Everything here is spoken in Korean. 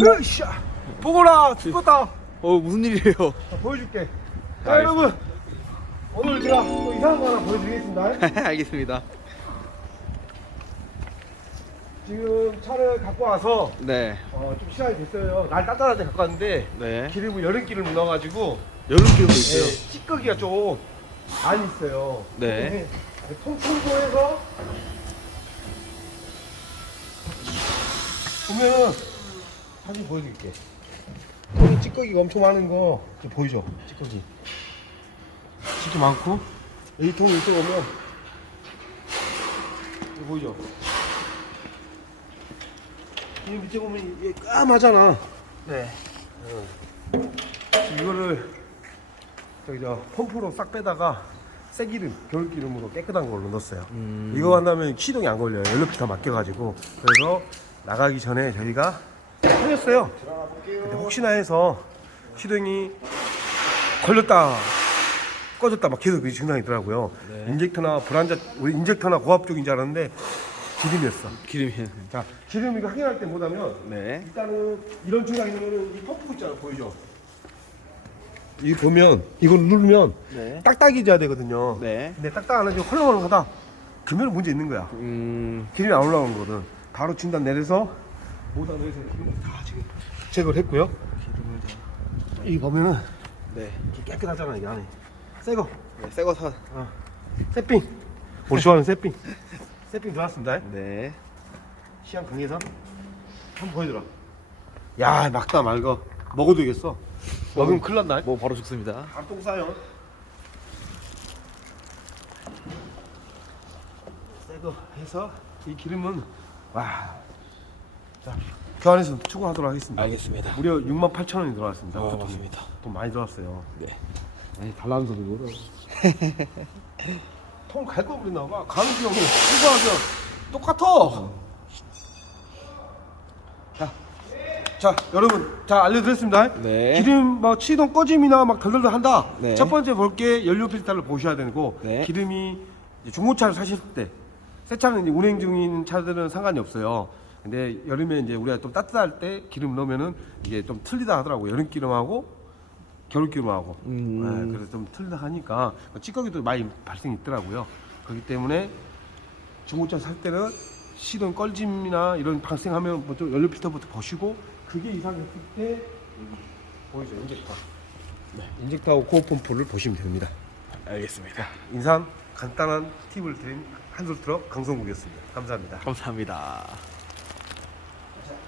으쌰 보거라 죽었다 어 무슨 일이에요? 자, 보여줄게 자. 여러분 오늘 제가 또 이상한 거 하나 보여드리겠습니다 알겠습니다. 지금 차를 갖고 와서 네. 어, 좀 시간이 됐어요 날 따뜻할 때 갖고 왔는데 네. 기름을 여름 기름 넣어가지고 여름 기름도 있어요. 네, 찌꺼기가 좀 많이 있어요 네. 통풍구에서 보면 사진 보여드릴게 여기 찌꺼기가 엄청 많은 거 지금 보이죠? 찌꺼기 찌꺼기 많고 여기 통 이쪽 오면 이거 보이죠? 이 밑에 보면 이게 까마잖아 네. 이거를 저기 저 펌프로 싹 빼다가 새기름, 겨울기름으로 깨끗한 걸로 넣었어요. 음. 이거 한다면 시동이 안 걸려요. 연료피터 맡겨가지고. 그래서 나가기 전에 저희가 틀렸어요. 근데 혹시나 해서 시동이 걸렸다, 꺼졌다 막 계속 그 증상이 있더라고요. 네. 인젝터나 불안자, 우리 인젝터나 고압 쪽인 줄 알았는데 기름이었어. 기름이. 자, 기름 이거 확인할 때 뭐냐면 네. 일단은 이런 증상이 있으면 이 펌프 있잖아 보이죠? 이 보면 이걸 누르면 네. 딱딱해져야 되거든요. 네. 근데 딱딱 안 해지고 헐렁헐렁하다. 그러면 문제 있는 거야. 음. 기름이 안 올라오는 거든. 바로 진단 내려서 모다 기름을 다 지금 제거를 했고요. 기름을 다. 이 보면은 네. 깨끗하잖아 이게 안에. 새거. 네. 새거 사. 어. 새삥. 우리 좋아하는 새삥. 새삥 들어왔습니다. 네. 시향 강해선 한번 보여주라. 야 막다 말거 먹어도 되겠어. 먹으면 큰일 난다. 뭐 바로 죽습니다. 밥통 싸요. 새거 해서 이 기름은 와. 자 교환해서 추가하도록 하겠습니다. 알겠습니다. 무려 6만 8천 원이 들어왔습니다. 어, 보통이. 맞습니다. 돈 많이 들어왔어요. 네. 아니 달라는 소리 뭐라. 통갈 거 그랬나 봐. 가는 비용이 추가하면 똑같아. 자, 자 여러분 자 알려드렸습니다. 네. 기름 막 시동 꺼짐이나 막 덜덜덜 한다. 네. 첫 번째 볼 게 연료 필터를 보셔야 되고 네. 기름이 이제 중고차를 사실 때 새 차는 이제 운행 중인 차들은 상관이 없어요. 근데 여름에 이제 우리가 좀 따뜻할 때 기름 넣으면은 이게 좀 틀리다 하더라고요. 여름 기름하고 겨울 기름하고 음. 네, 그래서 좀 틀리다 하니까 찌꺼기도 많이 발생이 있더라고요. 그렇기 때문에 중고차 살 때는 시동 껄짐이나 이런 발생하면 먼저 연료 필터부터 보시고 그게 이상했을 때 보이죠 인젝터 네, 인젝터하고 코어 펌프를 보시면 됩니다. 알겠습니다. 인상 간단한 팁을 드린 한솔 트럭 강성국이었습니다. 감사합니다. 감사합니다.